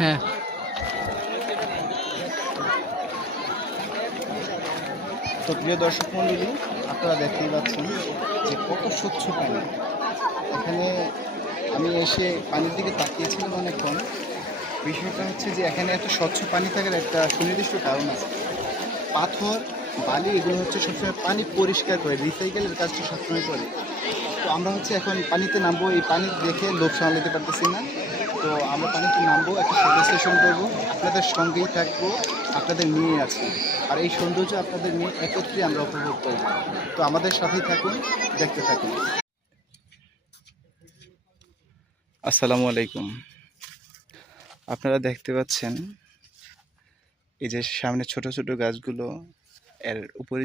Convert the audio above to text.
হ্যাঁ। তো প্রিয় দর্শক মণ্ডলী, আপনারা দেখতেই পাচ্ছেন যে কত স্বচ্ছ পানি। এখানে আমি এসে পানির দিকে তাকিয়েছিলাম অনেকক্ষণ। বিষয়টা হচ্ছে যে এখানে এত স্বচ্ছ পানি থাকার একটা সুনির্দিষ্ট কারণ আছে। পাথর, বালি এগুলো হচ্ছে সবসময় পানি পরিষ্কার করে, রিসাইকেলের কাজটা সবসময় করে। তো আমরা হচ্ছে এখন পানিতে নামবো, এই পানি দেখে লোভ সামলাতে পারতেছি না। তো আমরা পানিতে নামবো, একটা ফটো সেশন করবো, আপনাদের সঙ্গেই থাকবো, আপনাদের নিয়ে আছি। আর এই সৌন্দর্য আপনাদের নিয়ে একত্রে আমরা উপভোগ করব। তো আমাদের সাথেই থাকুন, দেখতে থাকুন। আসসালামু আলাইকুম। আপনারা দেখতে পাচ্ছেন এই যে সামনে ছোট ছোট গাছগুলো, এর উপরে